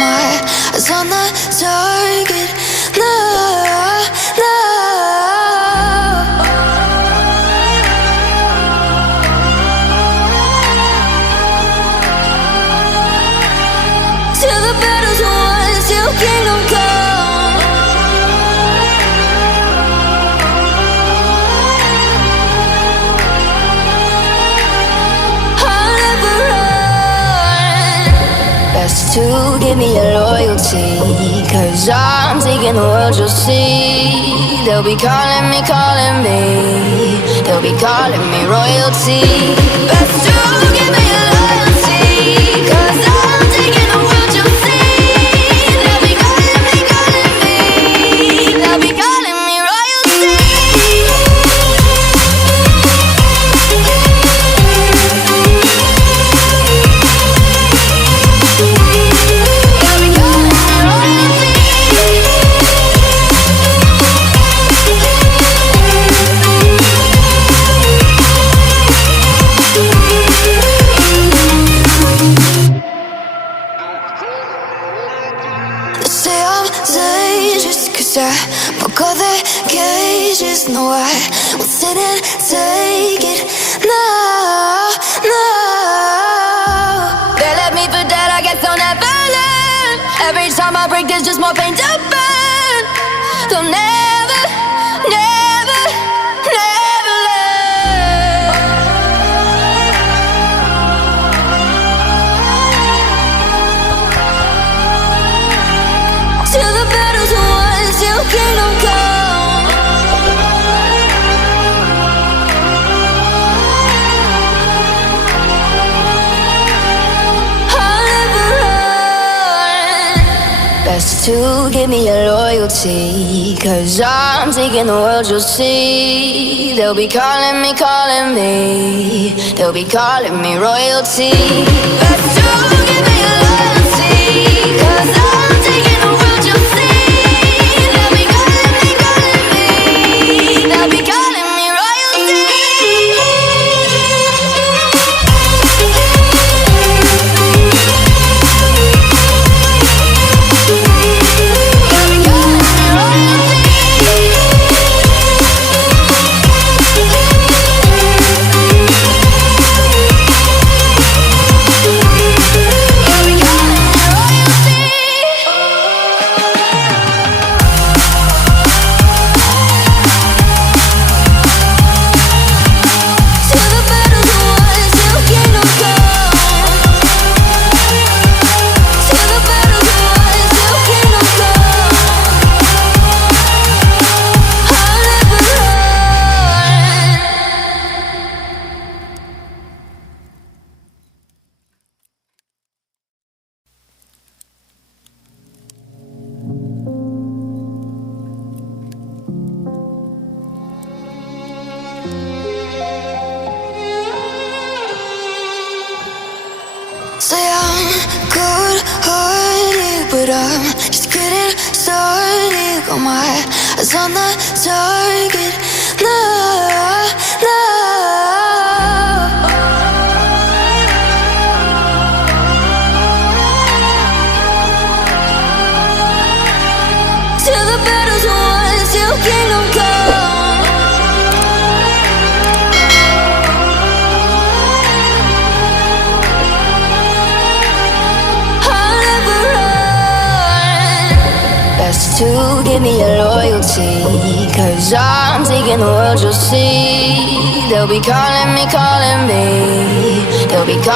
my eyes on the target. No, no. Till the battle's won, till kingdom come. I'll never run. Best to give me your loyalty, 'cause I'm taking the world, you'll see. They'll be calling me, they'll be calling me royalty. Best to give me your loyalty, 'cause I'm taking the world, you'll see. They'll be calling me, they'll be calling me royalty. Say I'm dangerous, 'cause I broke all the cages. No, I won't sit and take it. No, no. They left me for dead, I guess I'll never learn. Every time I break, there's just more pain to burn. They'll never, never, never learn. Till the battle's won, till kingdom come. I'll never run. Best to give me your loyalty, 'cause I'm taking the world, you'll see. They'll be calling me, they'll be calling me royalty. Best to give me your loyalty, 'cause I'm taking the world, you'll see. They'll be calling me, they'll be calling me royalty. They'll be calling me royalty. They'll be calling me royalty. Till the battle's won, till kingdom come. Till the battle's won, till kingdom come. I'll never run. Say I'm good-hearted, but I'm just getting started. Got my eyes on the target. No, no. Till the battle's won, till kingdom come. I'll never run. Best to give me your loyalty, 'cause I'm taking the world, you'll see. They'll be calling me, they'll be calling